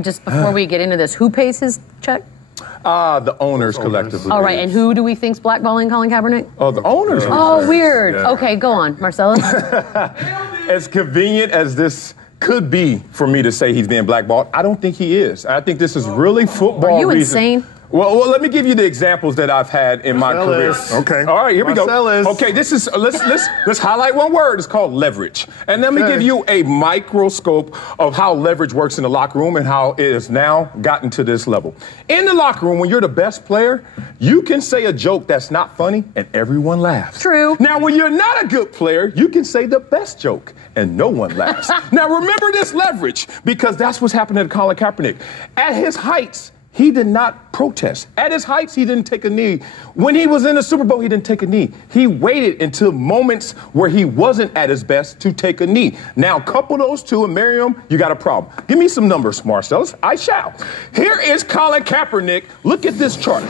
Just before we get into this, who pays his check? The owners collectively. All right, and who do we think's blackballing Colin Kaepernick? Oh, the owners. Oh, weird. Yeah. Okay, go on, Marcellus. As convenient as this could be for me to say he's being blackballed, I don't think he is. I think this is really football. Are you reason. Insane? Well, let me give you the examples that I've had in my career. Okay. All right, here we go. Marcellus. Okay, this is let's highlight one word. It's called leverage. And let me give you a microscope of how leverage works in the locker room and how it has now gotten to this level. In the locker room, when you're the best player, you can say a joke that's not funny and everyone laughs. True. Now, when you're not a good player, you can say the best joke and no one laughs. Now, remember this leverage, because that's what's happening to Colin Kaepernick. At his heights, he did not protest. At his heights, he didn't take a knee. When he was in the Super Bowl, he didn't take a knee. He waited until moments where he wasn't at his best to take a knee. Now, couple those two and marry them, you got a problem. Give me some numbers, Marcellus. I shall. Here is Colin Kaepernick. Look at this chart.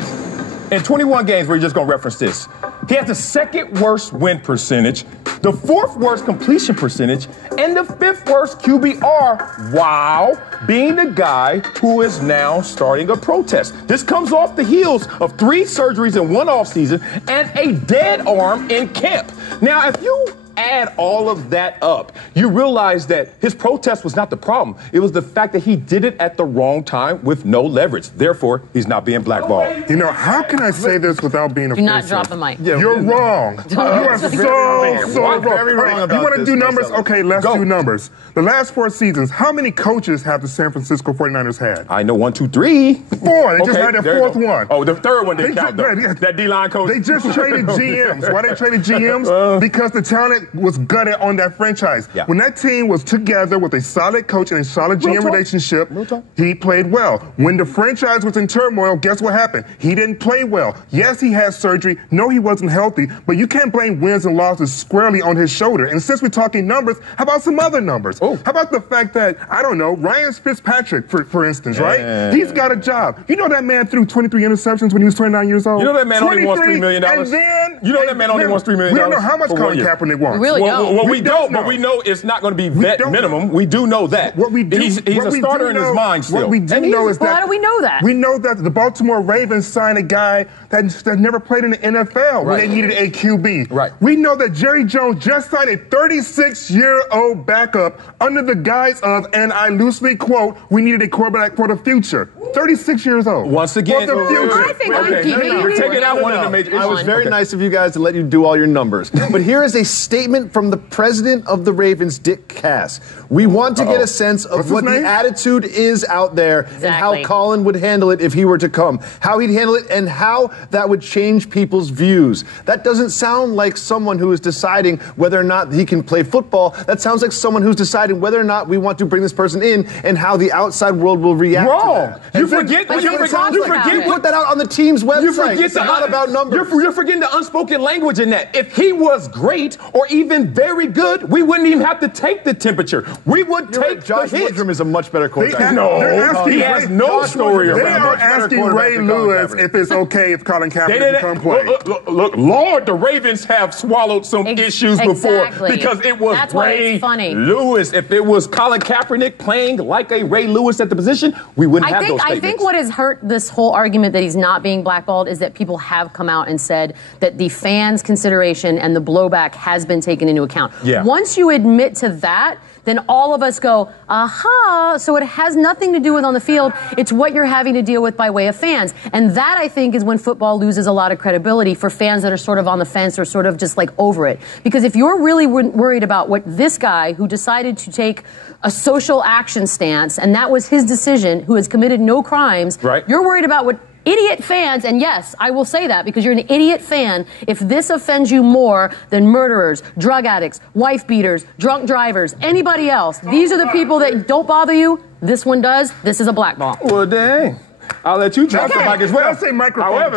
In 21 games, we're just going to reference this. He has the second worst win percentage, the fourth worst completion percentage, and the fifth worst QBR, while being the guy who is now starting a protest. This comes off the heels of 3 surgeries in one offseason and a dead arm in camp. Now, if you add all of that up, you realize that his protest was not the problem. It was the fact that he did it at the wrong time with no leverage. Therefore, he's not being blackballed. You know, how can I say this without being offensive? Do not drop the mic. You're wrong. You are so wrong. Very wrong about you want to this, do numbers? Marcellus. Okay, let's do numbers. The last 4 seasons, how many coaches have the San Francisco 49ers had? I know 1, 2, 3. 4. They just had their fourth one. Oh, the third one didn't count, though. That D-line coach. They just traded GMs. Why they traded GMs? Because the talent was gutted on that franchise. Yeah. When that team was together with a solid coach and a solid GM relationship, he played well. When the franchise was in turmoil, guess what happened? He didn't play well. Yes, he had surgery. No, he wasn't healthy. But you can't blame wins and losses squarely on his shoulder. And since we're talking numbers, how about some other numbers? How about the fact that, I don't know, Ryan Fitzpatrick, for instance, right? He's got a job. You know that man threw 23 interceptions when he was 29 years old? You know that man only wants $3 million? And then, you know that man only wants $3 million? We don't know how much Colin Kaepernick wants. Really don't. Well, we don't, but we know it's not going to be vet minimum. We do know that. What we do, he's a starter in his mind still. What we do know is that. How do we know that? We know that the Baltimore Ravens signed a guy that never played in the NFL when they needed a QB. Right. We know that Jerry Jones just signed a 36-year-old backup under the guise of, and I loosely quote, we needed a quarterback for the future. 36 years old. Once again, for the future. I think I'm keeping You're taking out one of the major issues. I was very nice of you guys to let you do all your numbers. But here is a statement from the president of the Ravens, Dick Cass. We want to get a sense of what the attitude is out there and how Colin would handle it if he were to come, how he'd handle it, and how that would change people's views. That doesn't sound like someone who is deciding whether or not he can play football. That sounds like someone who's deciding whether or not we want to bring this person in and how the outside world will react to that. You forget put that out on the team's website. You forget it's not about numbers. You're forgetting the unspoken language in that. If he was great or even very good, we wouldn't even have to take the temperature. We would take Josh the hit. Woodrum is a much better quarterback. He has no story around. They are asking Ray Lewis if it's okay if Colin Kaepernick can come play. Look, Lord, the Ravens have swallowed some issues before because it was Ray Lewis. If it was Colin Kaepernick playing like a Ray Lewis at the position, we wouldn't have those statements. I think what has hurt this whole argument that he's not being blackballed is that people have come out and said that the fans' consideration and the blowback has been taken into account. Yeah. Once you admit to that, then all of us go, aha, so it has nothing to do with on the field. It's what you're having to deal with by way of fans. And that, I think, is when football loses a lot of credibility for fans that are sort of on the fence or sort of just like over it. Because if you're really worried about what this guy who decided to take a social action stance, and that was his decision, who has committed no crimes, you're worried about what idiot fans, and yes, I will say that because you're an idiot fan, if this offends you more than murderers, drug addicts, wife beaters, drunk drivers, anybody else, these are the people that don't bother you. This one does. This is a blackball. Well, dang. I'll let you drop the mic as well. I'll say microphone. However,